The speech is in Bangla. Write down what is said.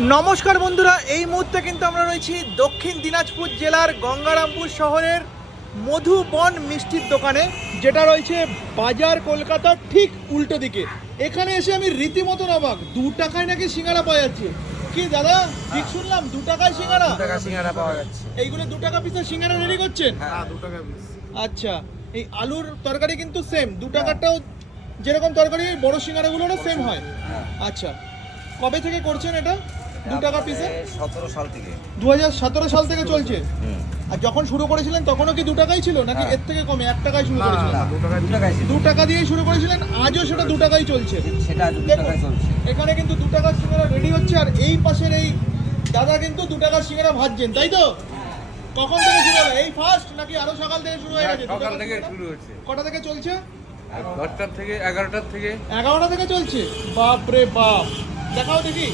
নমস্কার বন্ধুরা, এই মুহূর্তে কিন্তু আমরা রয়েছি দক্ষিণ দিনাজপুর জেলার গঙ্গারামপুর শহরের মধুবন মিষ্টির দোকানে, যেটা রয়েছে বাজার কলকাতার ঠিক উল্টো দিকে। এখানে এসে আমি রীতিমতো অবাক, 2 টাকায় নাকি সিঙ্গারা পাওয়া যাচ্ছে। কি দাদা, ঠিক শুনলাম 2 টাকায় সিঙ্গারা? 2 টাকা সিঙ্গারা পাওয়া যাচ্ছে। এইগুলো 2 টাকা পিসের সিঙ্গারা রেডি করছেন? হ্যাঁ 2 টাকা পিস। আচ্ছা, এই আলুর তরকারি কিন্তু সেম, 2 টাকাটাও যেরকম তরকারি বড় সিঙ্গারাগুলোরও সেম হয়। আচ্ছা, কবে থেকে করছেন এটা 2 টাকা পিসে? 17 সাল থেকে। 2017 সাল থেকে চলছে। আর যখন শুরু করেছিলেন তখনও কি 2 টাকাই ছিল নাকি এর থেকে কমে 1 টাকায় শুরু করেছিলেন? না 2 টাকায় ছিল। 2 টাকা দিয়েই শুরু করেছিলেন, আজও সেটা 2 টাকাই চলছে। সেটা 2 টাকায় চলছে। এখানে কিন্তু 2 টাকার সিঙ্গারা রেডি হচ্ছে, আর এই পাশের এই দাদা কিন্তু 2 টাকার সিঙ্গারা ভাজছেন, তাই তো? কখন থেকে শুরু হলো? এই ফার্স্ট নাকি আরো সকাল থেকে শুরু হয়ে গেছে? সকাল থেকে শুরু হচ্ছে। কটা থেকে চলছে? 10টার থেকে 11টার থেকে। 11টা থেকে চলছে। বাপ রে বাপ, দেখাও দেখি।